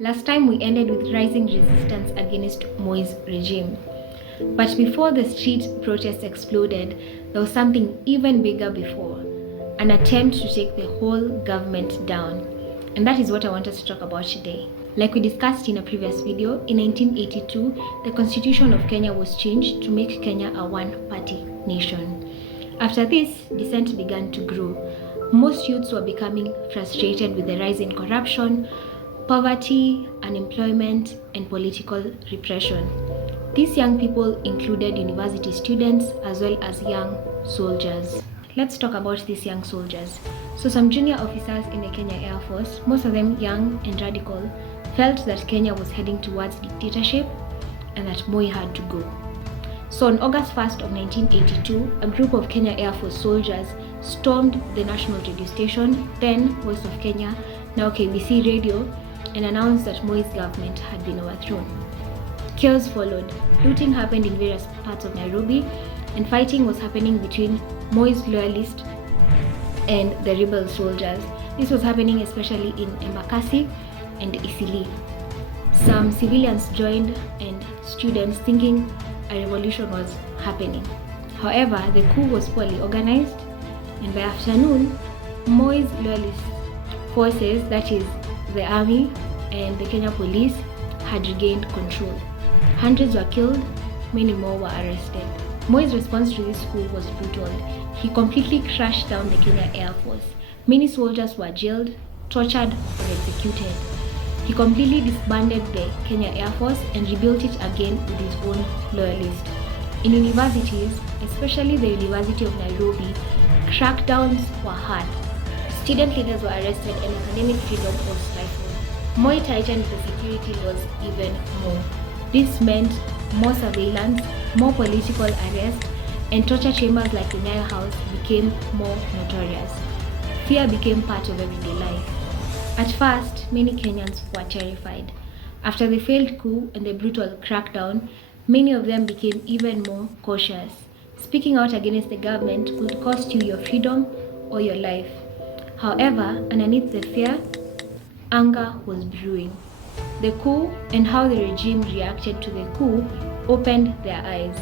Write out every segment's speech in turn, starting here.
Last time we ended with rising resistance against Moi's regime. But before the street protests exploded, there was something even bigger before, an attempt to take the whole government down. And that is what I wanted to talk about today. Like we discussed in a previous video, in 1982, the Constitution of Kenya was changed to make Kenya a one-party nation. After this, dissent began to grow. Most youths were becoming frustrated with the rise in corruption, poverty, unemployment, and political repression. These young people included university students as well as young soldiers. Let's talk about these young soldiers. So some junior officers in the Kenya Air Force, most of them young and radical, felt that Kenya was heading towards dictatorship and that Moi had to go. So on August 1st of 1982, a group of Kenya Air Force soldiers stormed the national radio station, then Voice of Kenya, now KBC Radio, and announced that Moi's government had been overthrown. Chaos followed. Looting happened in various parts of Nairobi, and fighting was happening between Moi's loyalists and the rebel soldiers. This was happening especially in Embakasi and Isili. Some civilians joined and students thinking a revolution was happening. However, the coup was poorly organized, and by afternoon, Moi's loyalist forces, that is the army and the Kenya police, had regained control. Hundreds were killed, many more were arrested. Moi's response to this coup was brutal. He completely crashed down the Kenya Air Force. Many soldiers were jailed, tortured, or executed. He completely disbanded the Kenya Air Force and rebuilt it again with his own loyalists. In universities, especially the University of Nairobi, crackdowns were hard. Student leaders were arrested and academic freedom was stifled. Moi tightened the security laws even more. This meant more surveillance, more political arrest, and torture chambers like the Nile House became more notorious. Fear became part of everyday life. At first, many Kenyans were terrified. After the failed coup and the brutal crackdown, many of them became even more cautious. Speaking out against the government could cost you your freedom or your life. However, underneath the fear, anger was brewing. The coup and how the regime reacted to the coup opened their eyes.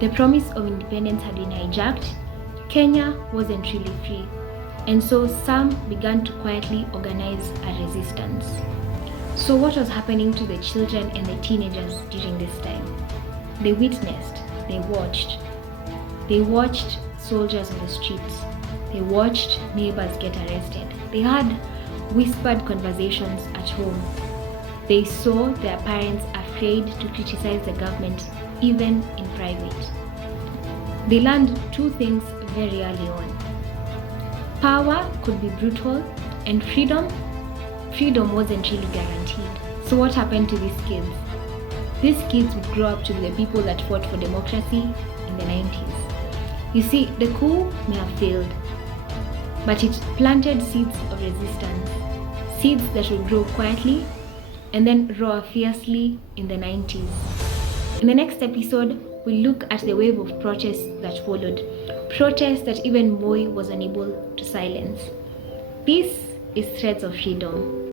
The promise of independence had been hijacked. Kenya wasn't really free. And so some began to quietly organize a resistance. So what was happening to the children and the teenagers during this time? They witnessed, they watched. They watched soldiers on the streets. They watched neighbors get arrested. They had whispered conversations at home. They saw their parents afraid to criticize the government, even in private. They learned two things very early on. Power could be brutal, and freedom wasn't really guaranteed. So what happened to these kids? These kids would grow up to be the people that fought for democracy in the 90s. You see, the coup may have failed, but it planted seeds of resistance, seeds that would grow quietly and then roar fiercely in the 90s. In the next episode, we'll look at the wave of protests that followed, protests that even Moi was unable to silence. This is Threads of Freedom.